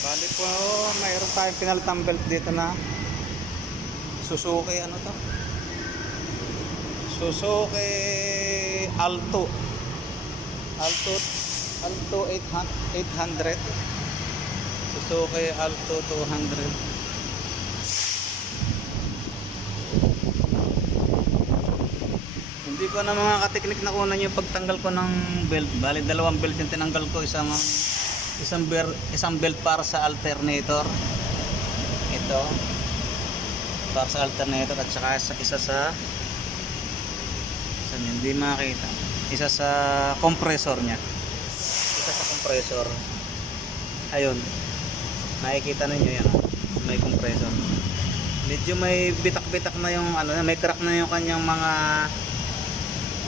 Bali po, mayroon tayong pinalitang belt dito na Suzuki, ano to? Suzuki Alto. Alto, Alto 800. Suzuki Alto 200. Hindi ko na mga kateknik na kunan yung pagtanggal ko ng belt. Bali dalawang belt yung tinanggal ko, isang isang belt, isang belt para sa alternator. Ito. Para sa alternator at saka sa isa sa saan hindi makita. Isa sa compressor niya. Isa sa compressor. Ayun. Nakikita ninyo yan. May compressor. Medyo may bitak-bitak na yung ano, may crack na yung kanyang mga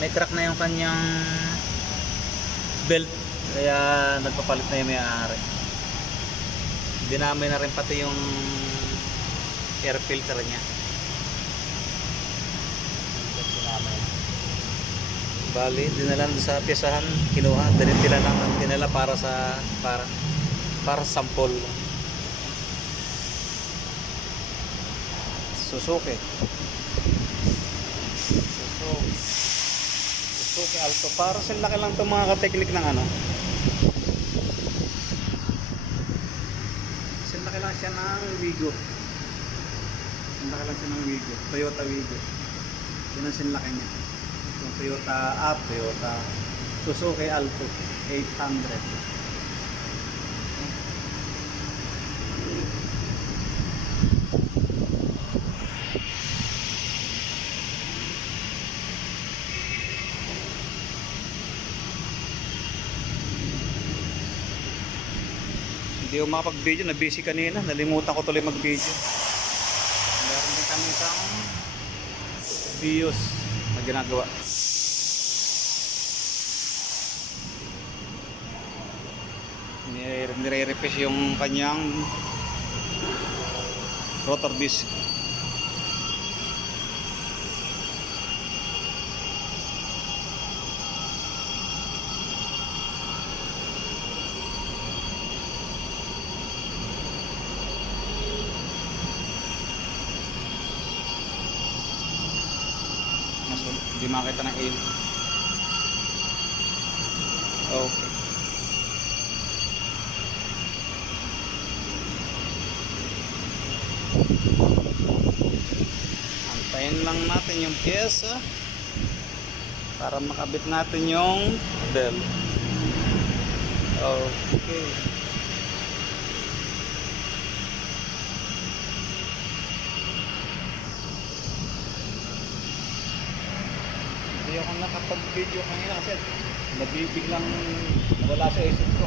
may crack na yung kanyang belt kaya nagpapalit na yung may-ari. Dinamay na rin pati yung air filter niya. Bali dinala doon sa piyasahan kinuha dali nila lang dinala para sa para para sa sample Suzuki Suzuki Suzuki Alto. Para sa laki lang itong mga kateknik ng ano. Kasi laki lang siya ng Wigo. Ang laki lang siya ng Wigo. Toyota Wigo. Yun ang sinlaki niya. Yung Toyota, ah, Toyota. Suzuki Alto. 800. Hindi ako makapag-video. Na-busy kanina. Nalimutan ko tuloy mag-video. Meron din kami isang videos na ginagawa. Nire- Nire-refresh yung kanyang rotor disc. Hindi makita ng aim. Okay. Antayin lang natin yung pyesa para makabit natin yung bell. Okay. Hindi ako nakapag-video kanina kasi nabibiglang wala sa isip ko.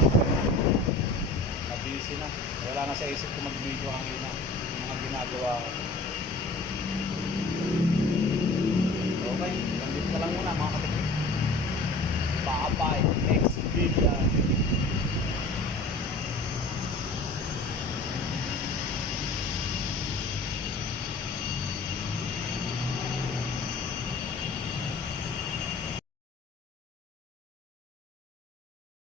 Nabisi na. Wala na sa isip ko mag-video kanina. Yung mga ginagawa ko.